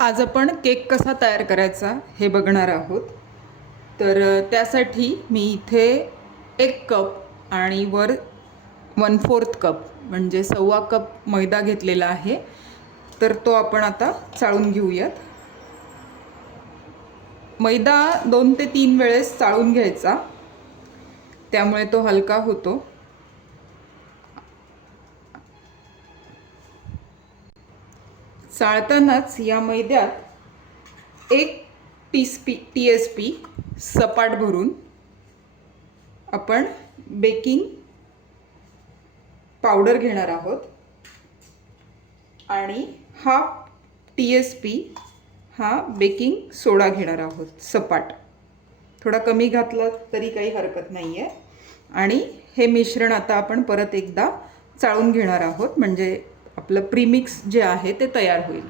आज आपण केक कसा तयार करायचा हे बघणार आहोत. तर त्यासाठी मी इथे एक कप आणि वर वन फोर्थ कप म्हणजे सव्वा कप मैदा घेतलेला आहे. तर तो आपण आता चाळून घेऊयात. मैदा दोन ते तीन वेळेस चाळून घ्यायचा. त्यामुळे तो हलका होतो. चाळतानाच या मैद्यात एक T P T S P सपाट भरून आपण बेकिंग पावडर घेणार आहोत. आणि हाफ टी एस पी हा बेकिंग सोडा घेणार आहोत सपाट. थोडा कमी घातला तरी काही हरकत नाही आहे आणि हे मिश्रण आता आपण परत एकदा चाळून घेणार आहोत म्हणजे आपलं प्रीमिक्स जे आहे ते तयार होईल.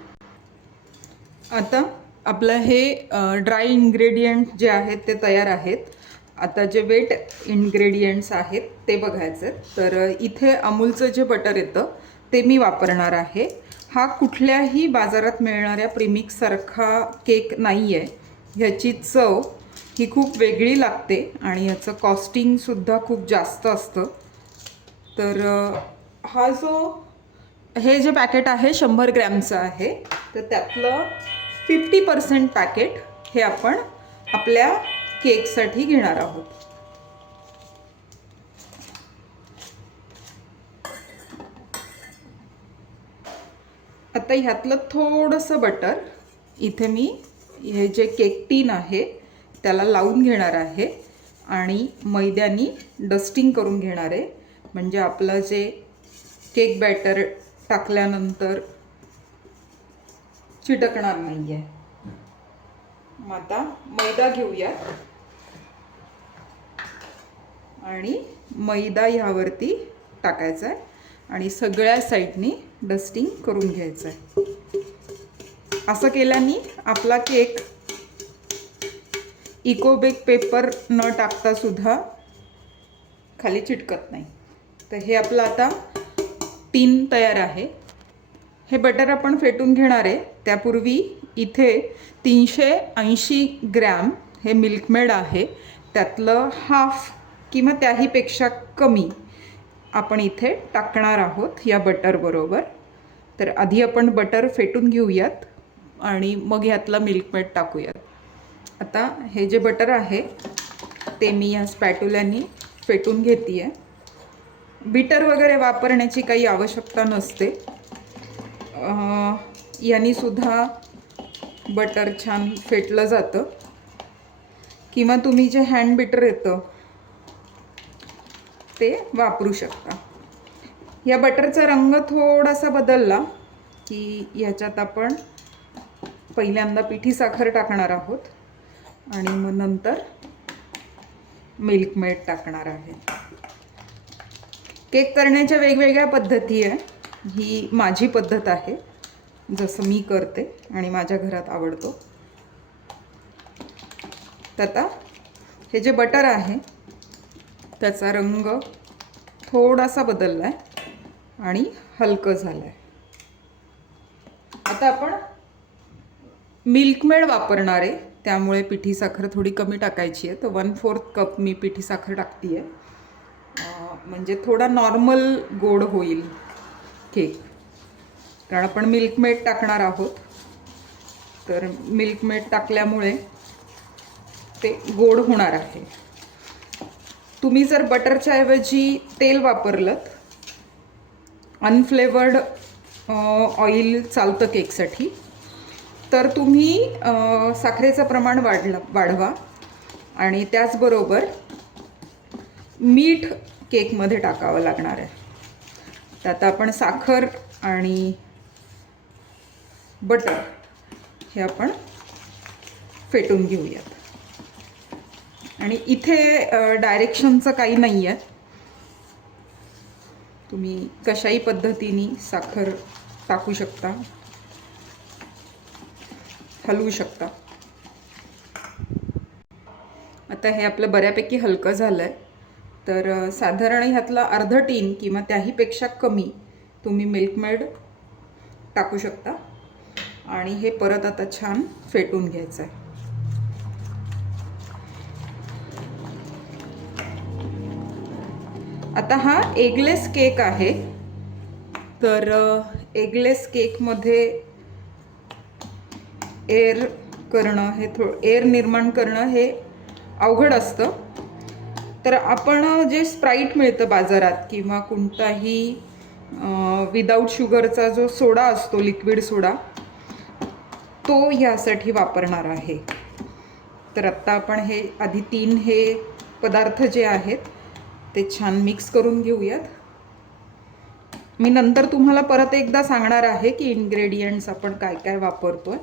आता आपलं हे ड्राय इन्ग्रेडियंट जे आहेत ते तयार आहेत. आता जे वेट इन्ग्रेडियंट्स आहेत ते बघायचे तर इथे अमूलचं जे बटर येतं ते मी वापरणार आहे. हा कुठल्याही बाजारात मिळणाऱ्या प्रीमिक्ससारखा केक नाही आहे ह्याची चव ही खूप वेगळी लागते आणि याचं कॉस्टिंगसुद्धा खूप जास्त असतं. तर हा जो हे जे पॅकेट आहे शंभर ग्रॅमचं आहे तर त्यातलं फिफ्टी पर्सेंट पॅकेट हे आपण आपल्या केकसाठी घेणार आहोत. आता ह्यातलं थोडंसं बटर इथे मी हे जे केक टीन आहे त्याला लावून घेणार आहे आणि मैद्यानी डस्टिंग करून घेणार आहे. म्हणजे आपलं जे केक बॅटर टाकल्यानंतर चिटकणार नाही आहे मग आता मैदा घेऊया आणि मैदा ह्यावरती टाकायचा आहे आणि सगळ्या साईडनी डस्टिंग करून घ्यायचं आहे असं केल्याने आपला केक इकोबेक पेपर न टाकता सुद्धा खाली चिटकत नाही. तर हे आपलं आता टीन तयार आहे. हे बटर आपण फेटून घेणार आहे. त्यापूर्वी इथे तीनशे ऐंशी ग्रॅम हे मिल्कमेड आहे. त्यातलं हाफ किंवा त्याहीपेक्षा कमी आपण इथे टाकणार आहोत या बटरबरोबर तर आधी आपण बटर फेटून घेऊयात आणि मग ह्यातलं मिल्कमेड टाकूयात. आता हे जे बटर आहे ते मी या स्पॅटुल्यानी फेटून घेते आहे बीटर वगैरे वापरण्याची काही आवश्यकता नसते. यांनी सुद्धा बटर छान फेटलं जातं. किंवा तुम्ही जे हँड बीटर येतं ते वापरू शकता. या बटरचा रंग थोडासा बदलला की ह्याच्यात आपण पहिल्यांदा पिठी साखर टाकणार आहोत. आणि मग नंतर मिल्कमेड टाकणार आहे. केक करण्याच्या वेगवेगळ्या पद्धती आहे. ही माझी पद्धत आहे. जसं मी करते आणि माझ्या घरात आवडतो. तर आता हे जे बटर आहे त्याचा रंग थोडासा बदलला आहे आणि हलकं झालं आहे आता आपण मिल्कमेड वापरणार आहे. त्यामुळे पिठी साखर थोडी कमी टाकायची आहे. तर वन फोर्थ कप मी पिठी साखर टाकते आहे म्हणजे थोडा नॉर्मल गोड होईल केक. कारण आपण मिल्कमेट टाकणार आहोत. तर मिल्कमेट टाकल्यामुळे ते गोड होणार आहे. तुम्ही जर बटरच्या ऐवजी तेल वापरलं अनफ्लेवर्ड ऑइल चालतं केकसाठी तर तुम्ही साखरेचं प्रमाण वाढलं वाढवा. आणि त्याचबरोबर मीठ केकमध्ये टाकावं लागणार आहे. तर आता आपण साखर आणि बटर हे आपण फेटून घेऊयात. आणि इथे डायरेक्शनचं काही नाही आहे तुम्ही कशाही पद्धतीने साखर टाकू शकता. हलवू शकता. आता हे आपलं बऱ्यापैकी हलकं झालं आहे तर साधारण ह्यातलं अर्ध टीन किंवा त्याहीपेक्षा कमी तुम्ही मिल्कमेड टाकू शकता. आणि हे परत आता छान फेटून घ्यायचं आहे. आता हा एगलेस केक आहे. तर एगलेस केकमध्ये एअर करणं हे थो एअर निर्माण करणं हे अवघड असतं. तर आपण जे स्प्राईट मिळतं बाजारात किंवा कोणताही विदाऊट शुगरचा जो सोडा असतो लिक्विड सोडा तो ह्यासाठी वापरणार आहे. तर आत्ता आपण हे आधी तीन हे पदार्थ जे आहेत ते छान मिक्स करून घेऊयात. मी नंतर तुम्हाला परत एकदा सांगणार आहे की इन्ग्रेडियंट्स आपण काय काय वापरतोय.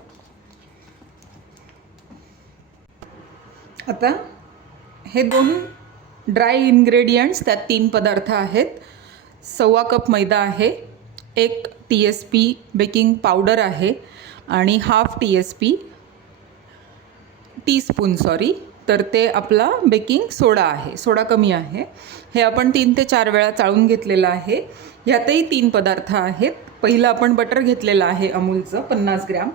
आता हे दोन ड्राय इन्ग्रेडियंट्स त्यात तीन पदार्थ आहेत. सव्वा कप मैदा आहे एक T S P baking powder आहे आणि half T S P teaspoon sorry तर ते आपला बेकिंग सोडा आहे सोडा कमी आहे. हे आपण तीन ते चार वेळा चाळून घेतलेलं आहे. ह्यातही तीन पदार्थ आहेत. पहिलं आपण बटर घेतलेलं आहे अमूलचं पन्नास ग्रॅम.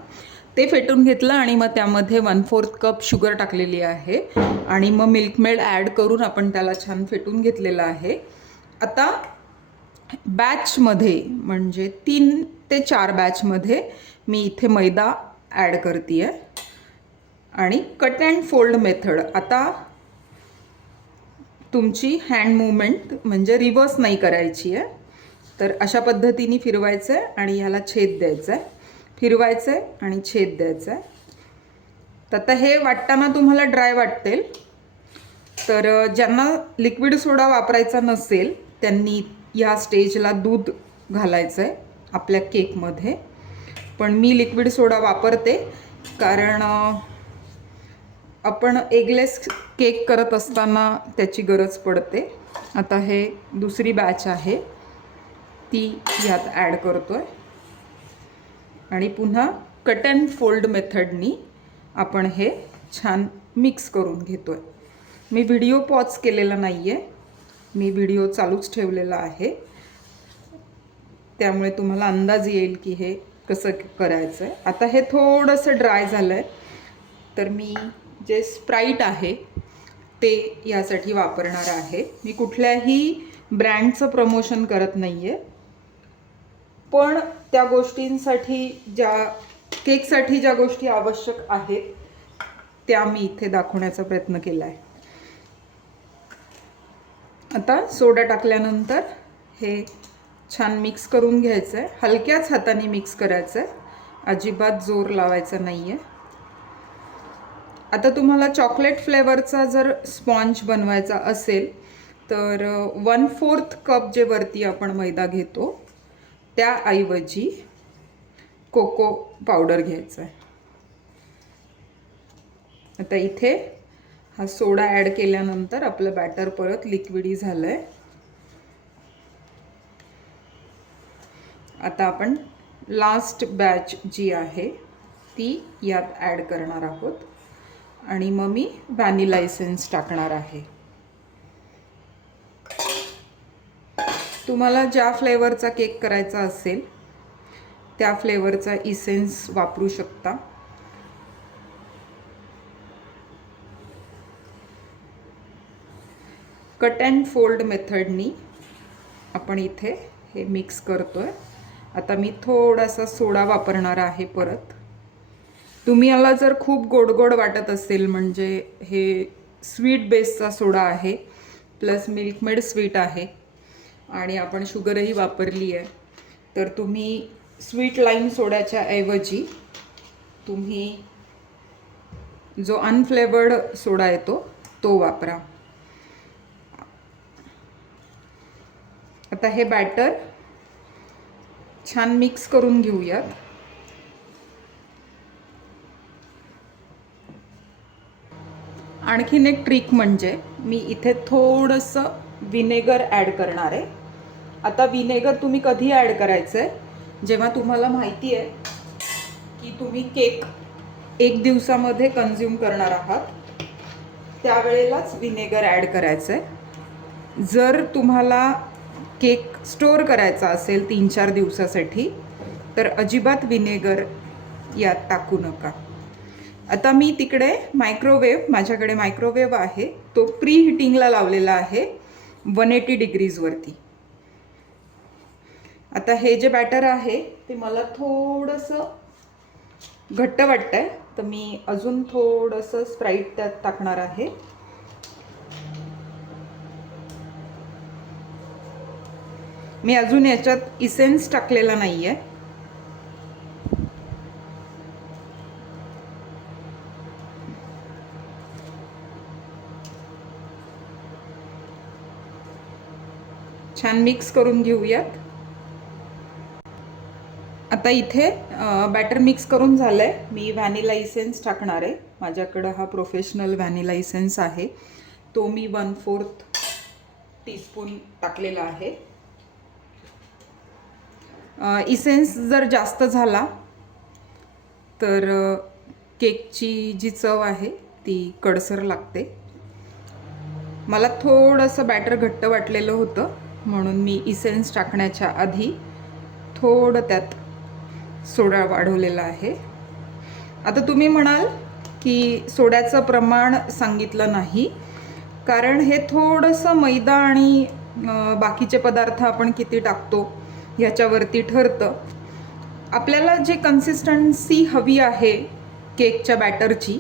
ते फेटून घेतलं आणि मग त्यामध्ये वन फोर्थ कप शुगर टाकलेली आहे. आणि मग मिल्कमेड ॲड करून आपण त्याला छान फेटून घेतलेलं आहे. आता बॅचमध्ये म्हणजे तीन ते चार बॅचमध्ये मी इथे मैदा ॲड करते आहे आणि कट अँड फोल्ड मेथड आता तुमची हँड मुवमेंट म्हणजे रिव्हर्स नाही करायची आहे तर अशा पद्धतीने फिरवायचं आहे आणि ह्याला छेद द्यायचा आहे फिरवायचं आहे आणि छेद द्यायचा आहे तर आता हे वाटताना तुम्हाला ड्राय वाटतील. तर ज्यांना लिक्विड सोडा वापरायचा नसेल त्यांनी या स्टेजला दूध घालायचं आहे आपल्या केकमध्ये पण मी लिक्विड सोडा वापरते कारण आपण एगलेस केक करत असताना त्याची गरज पडते. आता हे दुसरी बॅच आहे. ती यात ॲड करतो आहे आणि पुन्हा कट अँड फोल्ड मेथडनी आपण हे छान मिक्स करून घेतो आहे मी व्हिडिओ पॉज केलेला नाही आहे मी व्हिडिओ चालूच ठेवलेला आहे. त्यामुळे तुम्हाला अंदाज येईल की हे कसं करायचं आहे आता हे थोडंसं ड्राय झालं आहे तर मी जे स्प्राईट आहे ते यासाठी वापरणार आहे. मी कुठल्याही ब्रँडचं प्रमोशन करत नाही आहे पण त्या गोष्टींसाठी ज्या केकसाठी ज्या गोष्टी आवश्यक आहेत त्या मी इथे दाखवण्याचा प्रयत्न केला आहे आता सोडा टाकल्यानंतर हे छान मिक्स करून घ्यायचं आहे हलक्याच हाताने मिक्स करायचं आहे अजिबात जोर लावायचा नाही आहे आता तुम्हाला चॉकलेट फ्लेवरचा जर स्पॉन्ज बनवायचा असेल तर वन फोर्थ कप जे वरती आपण मैदा घेतो त्याऐवजी कोको पावडर घ्यायचा आहे आता इथे हा सोडा ॲड केल्यानंतर आपलं बॅटर परत लिक्विडी झालं आहे आता आपण लास्ट बॅच जी आहे ती यात ॲड करणार आहोत. आणि मग मी व्हॅनिला एसेन्स टाकणार आहे. तुम्हाला ज्या फ्लेवरचा केक करायचा असेल त्या फ्लेवरचा इसेन्स वापरू शकता. कट अँड फोल्ड मेथडनी आपण इथे हे मिक्स करतो आहे आता मी थोडासा सोडा वापरणार आहे परत. तुम्ही याला जर खूप गोड गोड वाटत असेल म्हणजे हे स्वीट बेसचा सोडा आहे प्लस मिल्कमेड स्वीट आहे आणि आपण शुगरही वापरली आहे. तर तुम्ही स्वीट लाईम सोड्याच्या ऐवजी तुम्ही जो अनफ्लेवर्ड सोडा येतो तो वापरा. आता हे बॅटर छान मिक्स करून घेऊयात. आणखीन एक ट्रिक म्हणजे मी इथे थोडंसं विनेगर ॲड करणार आहे. आता विनेगर तुम्ही कधी ॲड करायचं आहे जेव्हा तुम्हाला माहिती आहे की तुम्ही केक एक दिवसामध्ये कन्झ्युम करणार आहात त्यावेळेलाच विनेगर ॲड करायचं आहे जर तुम्हाला केक स्टोअर करायचा असेल तीन चार दिवसासाठी तर अजिबात विनेगर यात टाकू नका. आता मी तिकडे मायक्रोवेव्ह माझ्याकडे मायक्रोवेव्ह आहे तो प्री हिटिंगला लावलेला आहे वन एटी डिग्रीजवरती आता हे जे बॅटर आहे ते मला थोडंसं घट्ट वाटतंय. तर मी अजून थोडंसं स्प्राईट त्यात टाकणार आहे. मी अजून याच्यात इसेन्स टाकलेला नाही आहे छान मिक्स करून घेऊयात. आता इथे बॅटर मिक्स करून झालं आहे मी व्हॅनिला इसेन्स टाकणार आहे. माझ्याकडं हा प्रोफेशनल व्हॅनिला इसेन्स आहे. तो मी वन फोर्थ टीस्पून टाकलेला आहे. इसेन्स जर जास्त झाला तर केकची जी चव आहे ती कडसर लागते. मला थोडंसं बॅटर घट्ट वाटलेलं होतं म्हणून मी इसेन्स टाकण्याच्या आधी थोडं त्यात सोडा वाढवलेला आहे. आता तुम्ही म्हणाल की सोड्याचं प्रमाण सांगितलं नाही. कारण हे थोडंसं मैदा आणि बाकीचे पदार्थ आपण किती टाकतो ह्याच्यावरती ठरतं. आपल्याला जे कन्सिस्टन्सी हवी आहे केकच्या बॅटरची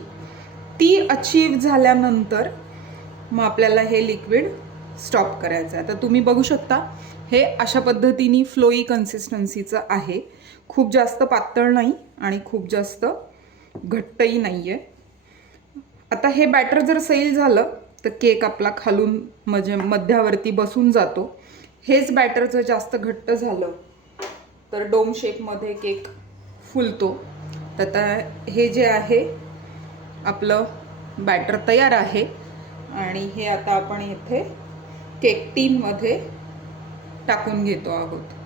ती अचीव झाल्यानंतर मग आपल्याला हे लिक्विड स्टॉप करायचं आहे तर तुम्ही बघू शकता हे अशा पद्धतीने फ्लोई कन्सिस्टन्सीचं आहे. खूप जास्त पातळ नाही आणि खूप जास्त घट्टही नाही आहे आता हे बॅटर जर सैल झालं तर केक आपला खालून म्हणजे मध्यावरती बसून जातो. हेच बॅटर जर जास्त घट्ट झालं तर डोम शेपमध्ये केक फुलतो. तर आता हे जे आहे आपलं बॅटर तयार आहे. आणि हे आता आपण येथे केक टीनमध्ये टाकून घेतो आहोत.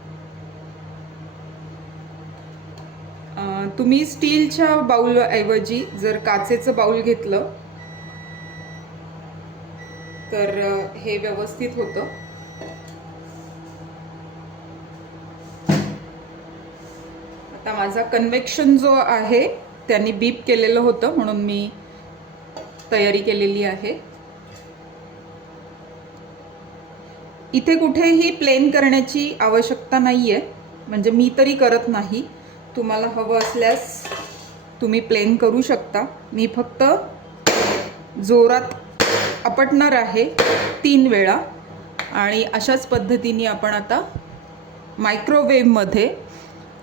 तुम्ही स्टीलच्या बाऊलऐवजी जर काचेचं बाऊल घेतलं तर हे व्यवस्थित होतं. आता माझा कन्व्हेक्शन जो आहे त्यांनी बीप केलेलं होतं म्हणून मी तयारी केलेली आहे. इथे कुठेही प्लेन करण्याची आवश्यकता नाही आहे म्हणजे मी तरी करत नाही. तुम्हाला हवं असल्यास तुम्ही प्लेन करू शकता. मी फक्त जोरात आपटणार आहे तीन वेळा. आणि अशाच पद्धतीने आपण आता मायक्रोवेव्हमध्ये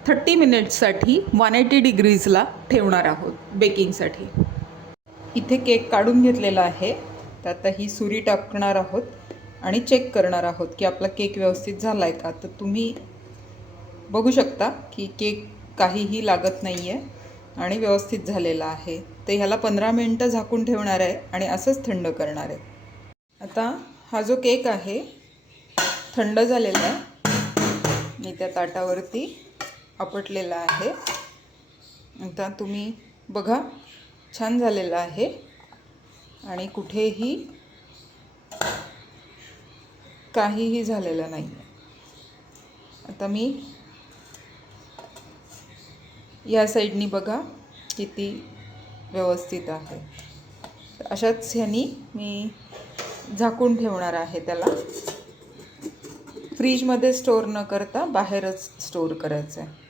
थर्टी मिनिट्ससाठी वन एटी डिग्रीजला ठेवणार आहोत बेकिंगसाठी इथे केक काढून घेतलेला आहे. तर आता ही सुरी टाकणार आहोत आणि चेक करणार आहोत की आपला केक व्यवस्थित झाला आहे का. तर तुम्ही बघू शकता की केक काहीही लागत नाही आहे आणि व्यवस्थित झालेला आहे. तर ह्याला पंधरा मिनटं झाकून ठेवणार आहे आणि असंच थंड करणार आहे. आता हा जो केक आहे थंड झालेला आहे. मी त्या ताटावरती आपटलेला आहे. आता तुम्ही बघा छान झालेला आहे. आणि कुठेही काहीही झालेलं नाही आता मी या साईडनी बघा किती व्यवस्थित आहे. तर अशाच ह्यानी मी झाकून ठेवणार आहे त्याला. फ्रीजमध्ये स्टोअर न करता बाहेरच स्टोअर करायचं आहे